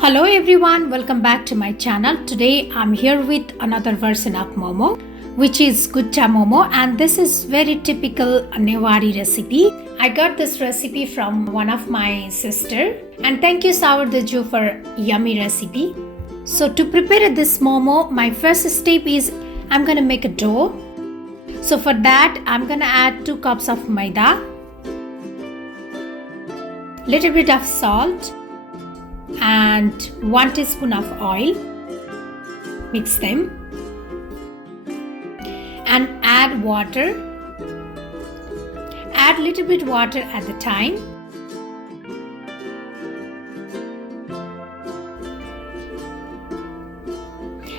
Hello everyone, welcome back to my channel. Today I'm here with another version of Momo, which is Gutta Momo, and this is very typical Newari recipe. I got this recipe from one of my sister, and thank you Sour Daju for yummy recipe. So to prepare this Momo, my first step is I'm gonna make a dough. So for that I'm gonna add 2 cups of maida, little bit of salt, and 1 teaspoon of oil. Mix them and add water. Add little bit water at the time.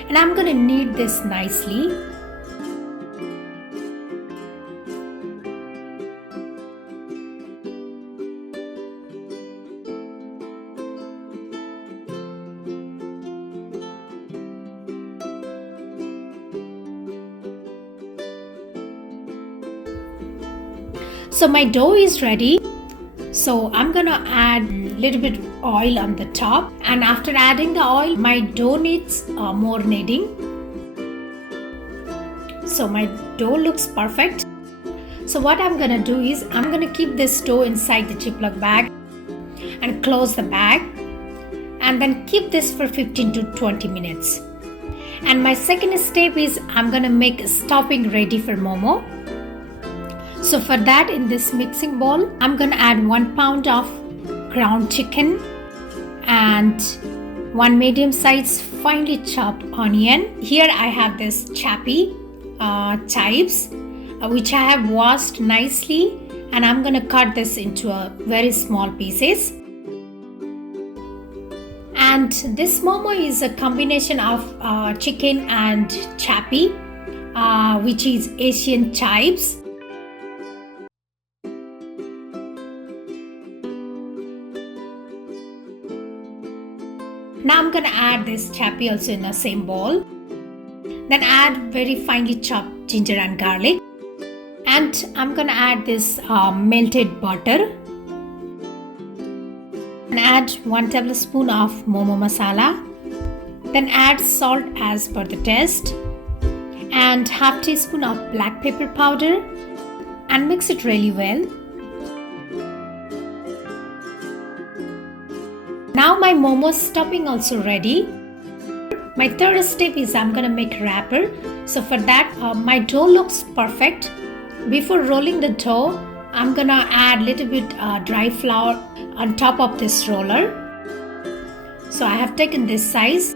And I'm gonna knead this nicely. So my dough is ready. So I'm gonna add a little bit oil on the top, and after adding the oil, my dough needs more kneading. So my dough looks perfect. So what I'm gonna do is I'm gonna keep this dough inside the Ziploc bag and close the bag, and then keep this for 15 to 20 minutes. And my second step is I'm gonna make stuffing ready for Momo. So for that, in this mixing bowl, I'm gonna add 1 pound of ground chicken and 1 medium-sized finely chopped onion. Here I have this chappy chives, which I have washed nicely, and I'm gonna cut this into a very small pieces. And this Momo is a combination of chicken and chappy, which is Asian chives. Now I'm gonna add this chappy also in the same bowl. Then add very finely chopped ginger and garlic. And I'm gonna add this melted butter. And add 1 tablespoon of Momo masala. Then add salt as per the taste. And half teaspoon of black pepper powder. And mix it really well. Now my Momo stuffing also ready. My third step is I'm gonna make wrapper. So for that, my dough looks perfect. Before rolling the dough, I'm gonna add little bit dry flour on top of this roller. So I have taken this size.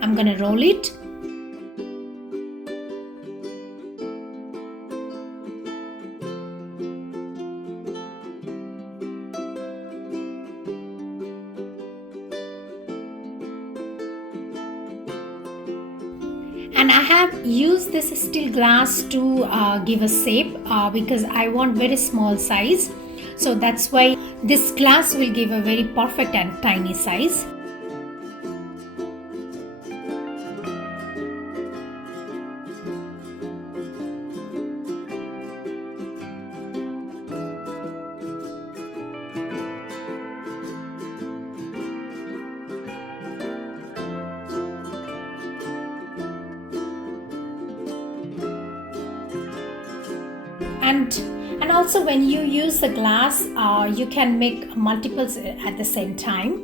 I'm gonna roll it. And I have used this steel glass to give a shape because I want very small size. So that's why this glass will give a very perfect and tiny size. And also when you use the glass, you can make multiples at the same time.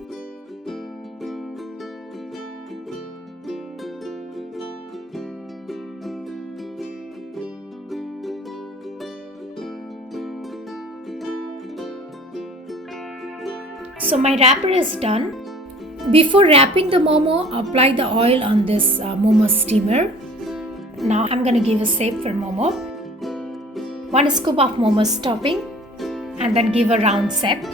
So my wrapper is done. Before wrapping the Momo, apply the oil on this Momo steamer. Now I'm gonna give a shape for Momo. 1 scoop of Momo stuffing, and then give a round shape.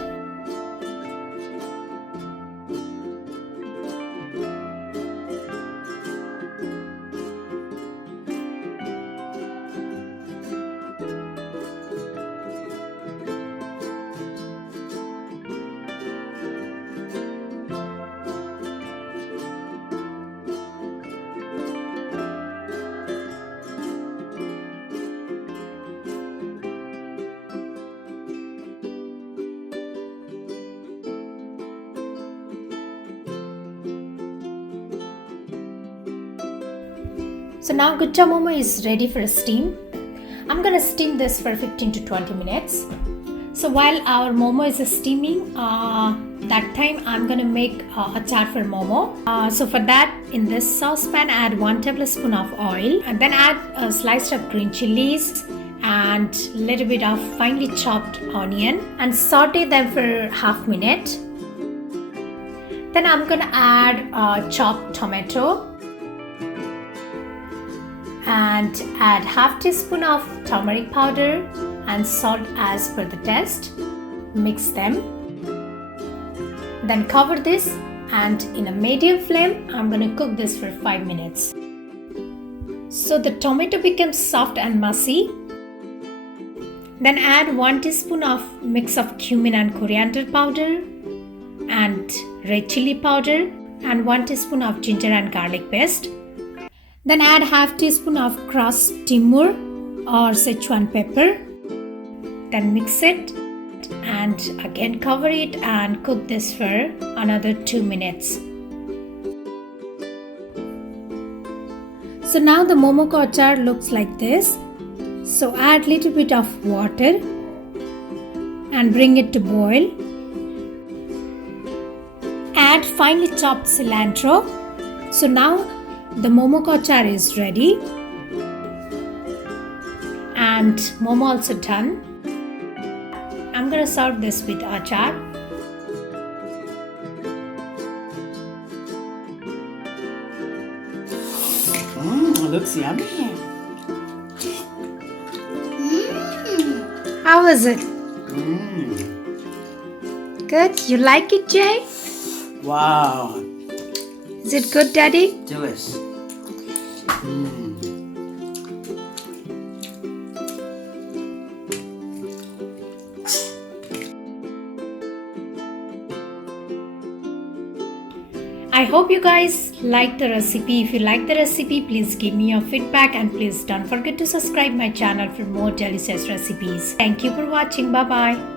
So now gutta momo is ready for steam. I'm gonna steam this for 15 to 20 minutes. So while our momo is steaming, that time I'm gonna make a char for momo. So for that, in this saucepan, add 1 tablespoon of oil, and then add a slice of green chillies and a little bit of finely chopped onion, and saute them for half minute. Then I'm gonna add chopped tomato and add half teaspoon of turmeric powder and salt as per the taste. Mix them. Then cover this, and in a medium flame, I'm gonna cook this for 5 minutes. So the tomato becomes soft and mushy. Then add 1 teaspoon of mix of cumin and coriander powder and red chili powder and 1 teaspoon of ginger and garlic paste. Then add half teaspoon of crushed timur or Sichuan pepper. Then mix it and again cover it and cook this for another 2 minutes. So now the momo ko achar looks like this. So add little bit of water and bring it to boil. Add finely chopped cilantro. So now the momo ko achar is ready and momo also done. I'm gonna serve this with achar. Looks yummy. How is it? Good? You like it, Jay? Wow. Is it good, Daddy? Delicious. I hope you guys like the recipe. If you like the recipe, please give me your feedback and please don't forget to subscribe my channel for more delicious recipes. Thank you for watching. Bye bye.